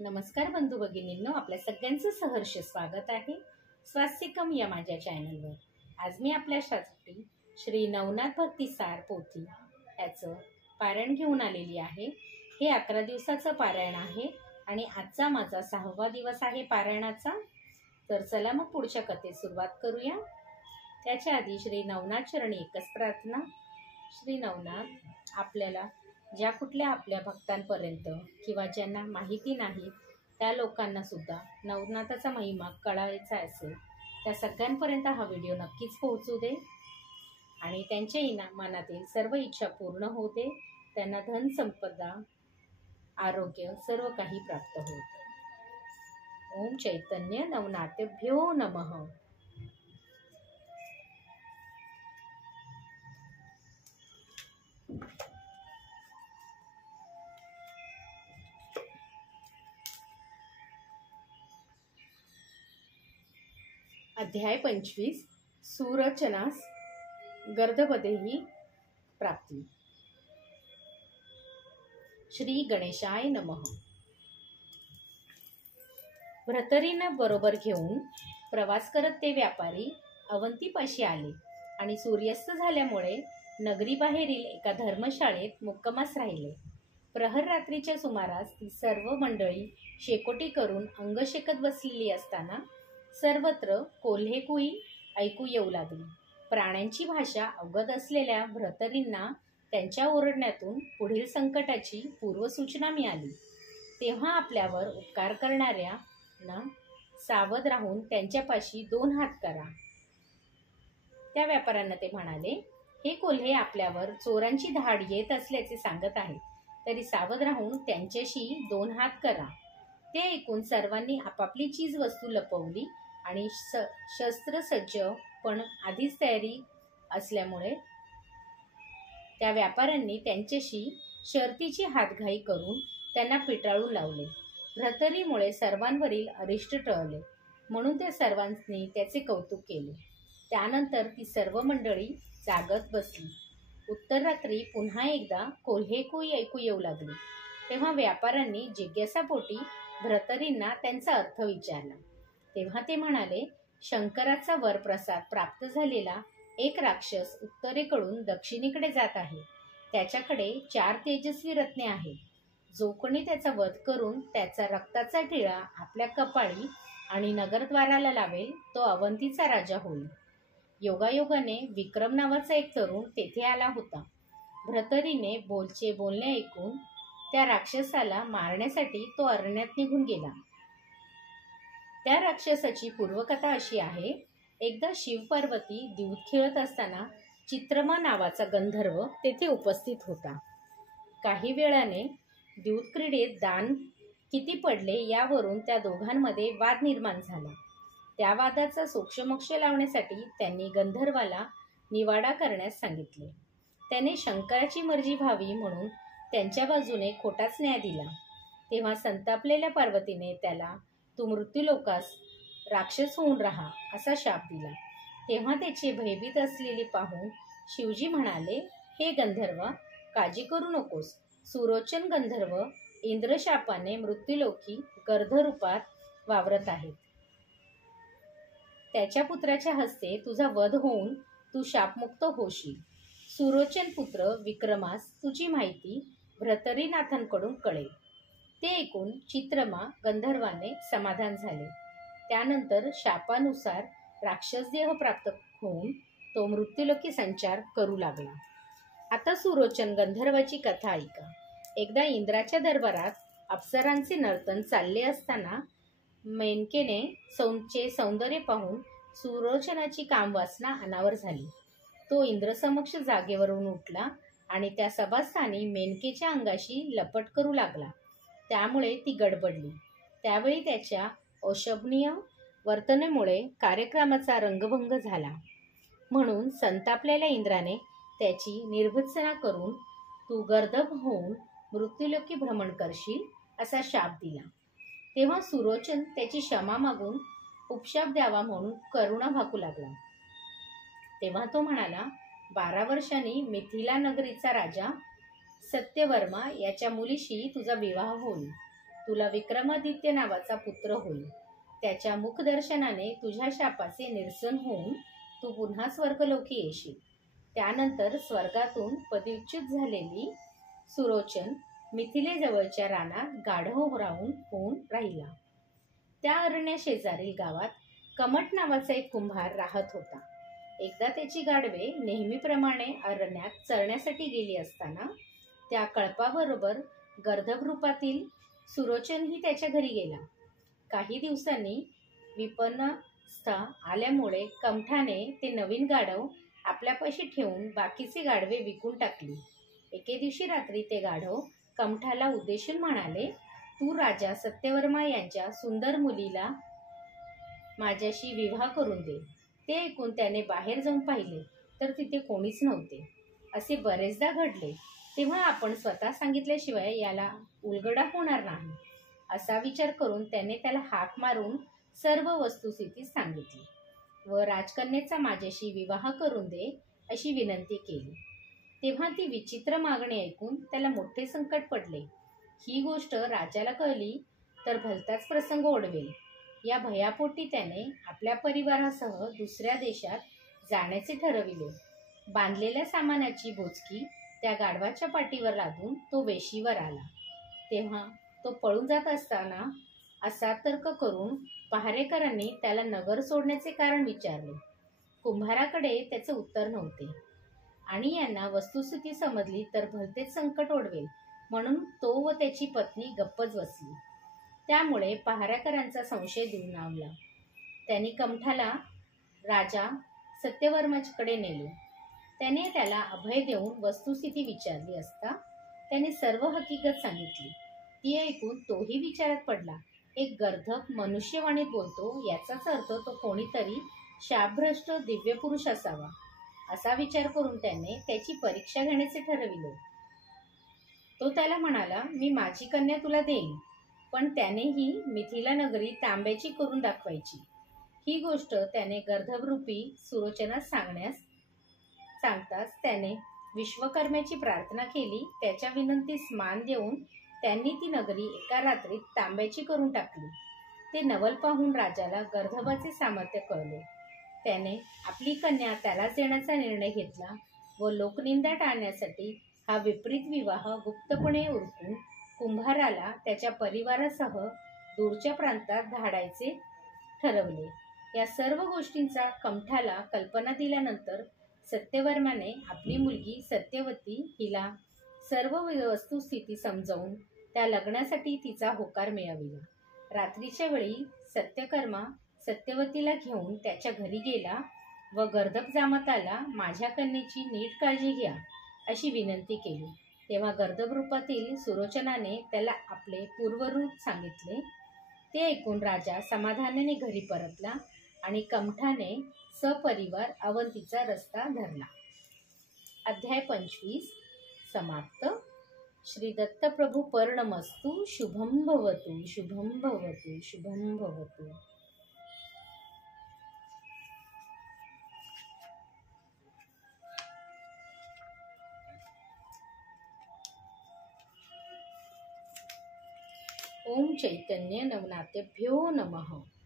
नमस्कार बंधू भगिनींनो, आपल्या सगळ्यांचं सहर्ष स्वागत आहे स्वास्तिकम या माझ्या चॅनलवर। आज मी आपल्यासाठी श्री नवनाथ भक्ती सार पोथी याचं पारायण घेऊन आलेली आहे। हे 11 दिवसाचं पारायण आहे आणि आजचा माझा 6वा दिवस आहे पारायणाचा। तर चला मग पुढच्या कथेत सुरुवात करूया। त्याच्या आधी श्री नवनाथ चरणी एकच प्रार्थना। श्री नवनाथ आपल्याला ज्या कुठल्या आपल्या भक्तांपर्यंत किंवा ज्यांना माहिती नाही त्या लोकांना सुद्धा नवनाथाचा महिमा कळायचा असेल त्या सगळ्यांपर्यंत हा व्हिडिओ नक्कीच पोहोचू दे आणि त्यांच्याही मनातील सर्व इच्छा पूर्ण होते, त्यांना धन संपदा आरोग्य सर्व काही प्राप्त होते। ओम चैतन्य नवनाथेभ्यो नमः। अध्याय 25 सुरचनास गर्दपदेही प्राप्ती। श्री गणेशाय नमः। भ्रतरींना बरोबर घेऊन प्रवास करत ते व्यापारी अवंतीपाशी आले आणि सूर्यास्त झाल्यामुळे नगरीबाहेरील एका धर्मशाळेत मुक्कामास राहिले। प्रहर रात्रीच्या सुमारास ती सर्व मंडळी शेकोटी करून अंग शेकत बसलेली असताना सर्वत्र कोल्हेकुई ऐकू येऊ लागली। प्राण्यांची भाषा अवगत असलेल्या भ्रतरींना त्यांच्या ओरडण्यातून पुढील संकटाची पूर्वसूचना मिळाली। तेव्हा आपल्यावर उपकार करणाऱ्यांना सावध राहून त्यांच्यापाशी 2 हात करा। त्या व्यापाऱ्यांना ते म्हणाले, हे कोल्हे आपल्यावर चोरांची धाड येत असल्याचे सांगत आहे, तरी सावध राहून त्यांच्याशी 2 हात करा। ते ऐकून सर्वांनी आपापली चीज वस्तू लपवली आणि शस्त्रसज्ज पण आधीच तयारी असल्यामुळे त्या व्यापाऱ्यांनी त्यांच्याशी शर्तीची हातघाई करून त्यांना पिटाळून लावले। भ्रतरीमुळे सर्वांवरील अरिष्ट टळले म्हणून त्या सर्वांनी त्याचे कौतुक केले। त्यानंतर ती सर्व मंडळी जागत बसली। उत्तर रात्री पुन्हा एकदा कोल्हेकुई ऐकू येऊ लागली। तेव्हा व्यापाऱ्यांनी जिज्ञासापोटी भ्रतरींना त्यांचा अर्थ विचारला। तेव्हा ते म्हणाले, शंकराचा वरप्रसाद प्राप्त झालेला एक राक्षस उत्तरेकडून दक्षिणेकडे जात आहे। त्याच्याकडे 4 तेजस्वी रत्ने आहेत। जो कोणी त्याचा वध करून त्याचा रक्ताचा टिळा आपल्या कपाळी आणि नगरद्वाराला लावेल तो अवंतीचा राजा होईल। योगायोगाने विक्रम नावाचा एक तरुण तेथे आला होता। भ्रतरीने बोलणे ऐकून त्या राक्षसाला मारण्यासाठी तो अरण्यात निघून गेला। त्या राक्षसाची पूर्वकथा अशी आहे, एकदा शिवपार्वती द्यूत खेळत असताना चित्रमा नावाचा गंधर्व तेथे उपस्थित होता। काही वेळाने द्यूत क्रीडेत दान किती पडले यावरून त्या दोघांमध्ये वाद निर्माण झाला। त्या वादाचा सोक्षमोक्ष लावण्यासाठी त्यांनी गंधर्वाला निवाडा करण्यास सांगितले। त्याने शंकराची मर्जी व्हावी म्हणून त्यांच्या बाजूने खोटाच न्याय दिला। तेव्हा संतापलेल्या पार्वतीने त्याला तू मृत्यूलोकास राक्षस होऊन राहा असा शाप दिला। तेव्हा त्याचे भयभीत असलेले पाहून शिवजी म्हणाले, हे गंधर्व काळजी करू नकोस। सुरोचन गंधर्व इंद्रशापाने मृत्यूलोकी गर्धरूपात वावरत आहेत। त्याच्या पुत्राच्या हस्ते तुझा वध होऊन तू शापमुक्त होशील। सुरोचन पुत्र विक्रमास तुझी माहिती भ्रतरीनाथांकडून कळेल। ते ऐकून चित्रमा गंधर्वाने समाधान झाले। त्यानंतर शापानुसार राक्षस देह प्राप्त होऊन तो मृत्यूलोकी संचार करू लागला। आता सुरोचन गंधर्वाची कथा ऐका। एकदा इंद्राच्या दरबारात अप्सरांचे नर्तन चालले असताना मेनकेने सौंदर्य पाहून सुरोचनाची कामवासना अनावर झाली। तो इंद्रसमक्ष जागेवरून उठला आणि त्या सभास्थानी मेनकेच्या अंगाशी लपट करू लागला। त्यामुळे ती गडबडली। त्यावेळी त्याच्या अशोभनीय वर्तनेमुळे कार्यक्रमाचा रंगभंग झाला। म्हणून संतापलेल्या इंद्राने त्याची निर्भत्सना करून तू गर्दभ होऊन मृत्यूलोकी भ्रमण करशील असा शाप दिला। तेव्हा सुरोचन त्याची क्षमा मागून उपशाप द्यावा म्हणून करुणा भाकू लागला। तेव्हा तो म्हणाला, 12 वर्षांनी मिथिला नगरीचा राजा सत्यवर्मा याच्या मुलीशी तुझा विवाह होईल। तुला विक्रमादित्य नावाचा पुत्र होईल. त्याच्या मुखदर्शनाने तुझ्या शापाचे निरसन होऊन तू पुन्हा स्वर्गलोकी येशील. त्यानंतर स्वर्गातून पदच्युत झालेली सुरोचन मिथिलेजवळच्या रानात गाढव होऊन राहिला. त्या अरण्याशेजारील गावात कमट नावाचा एक कुंभार राहत होता. एकदा त्याची गाढवे नेहमीप्रमाणे अरण्यात चरण्यासाठी गेली असताना त्या कळपाबरोबर गर्दभ रूपातील सुरोचनही त्याच्या घरी गेला. काही दिवसांनी विपन्नस्था आल्यामुळे कमठाने ते नवीन गाढव आपल्यापाशी ठेवून बाकीचे गाढवे विकून टाकली. एके दिवशी रात्री ते गाढव कमठाला उद्देशून म्हणाले, तू राजा सत्यवर्मा यांच्या सुंदर मुलीला माझ्याशी विवाह करून दे. ते ऐकून त्याने बाहेर जाऊन पाहिले तर तिथे कोणीच नव्हते. असे बरेचदा घडले. तेव्हा आपण स्वतः सांगितल्याशिवाय याला उलगडा होणार नाही असा विचार करून त्याने त्याला हाक मारून सर्व वस्तुस्थिती सांगितली व राजकन्येचा माझ्याशी विवाह करून दे अशी विनंती केली. तेव्हा ती विचित्र मागणी ऐकून त्याला मोठे संकट पडले. ही गोष्ट राजाला कळली तर भलताच प्रसंग ओढवेल या भयापोटी त्याने आपल्या परिवारासह दुसऱ्या देशात जाण्याचे ठरविले. बांधलेल्या सामानाची बोचकी त्या गाढवाच्या पाठीवर लादून तो वेशीवर आला. तेव्हा तो पळून जात असताना असा तर्क करून पहारेकरांनी त्याला नगर सोडण्याचे कारण विचारले. कुंभाराकडे त्याचे उत्तर नव्हते आणि यांना वस्तुस्थिती समजली तर भलतेच संकट ओढवेल म्हणून तो व त्याची पत्नी गप्पच बसली. त्यामुळे पहारेकरांचा संशय दुणावला. त्यांनी कमठाला राजा सत्यवर्माकडे नेले. त्याने त्याला अभय देऊन वस्तुस्थिती विचारली असता त्याने सर्व हकीकत सांगितली. ती ऐकून तोही विचारात पडला. एक गर्दभ मनुष्यवाणीत बोलतो याचाच अर्थ तो कोणीतरी शापभ्रष्ट दिव्यपुरुष असावा असा विचार करून त्याने त्याची परीक्षा घेण्याचे ठरविले. तो त्याला म्हणाला, मी माझी कन्या तुला देईन, पण त्यानेही मिथिला नगरी तांब्याची करून दाखवायची. ही गोष्ट त्याने गर्दभरूपी सुरोचनास सांगताच त्याने विश्वकर्म्याची प्रार्थना केली. त्याच्या विनंतीस मान देऊन त्यांनी ती नगरी एका रात्रीत तांब्याची करून टाकली. ते नवल पाहून राजाला गर्दभाचे सामर्थ्य कळले. त्याने आपली कन्या त्यालाच देण्याचा निर्णय घेतला व लोकनिंदा टाळण्यासाठी हा विपरीत विवाह गुप्तपणे उरकून कुंभाराला त्याच्या परिवारासह दूरच्या प्रांतात धाडायचे ठरवले. या सर्व गोष्टींचा कमठाला कल्पना दिल्यानंतर सत्यवर्माने आपली मुलगी सत्यवती हिला सर्व वस्तुस्थिती समजावून त्या लग्नासाठी तिचा होकार मिळविला. रात्रीच्या वेळी सत्यकर्मा सत्यवतीला घेऊन त्याच्या घरी गेला व गर्दभ जामताला माझ्या कन्येची नीट काळजी घ्या अशी विनंती केली. तेव्हा गर्दभ रूपातील सुरोचनाने त्याला आपले पूर्वरूप सांगितले. ते ऐकून राजा समाधानाने घरी परतला आणि कमठाने सपरिवार अवंतीचा रस्ता धरला. अध्याय 25 समाप्त. श्री दत्तप्रभू पर्णमस्तु. शुभं भवतु, शुभं भवतु, शुभं भवतु. ओम चैतन्य नवनाथेभ्यो नमः.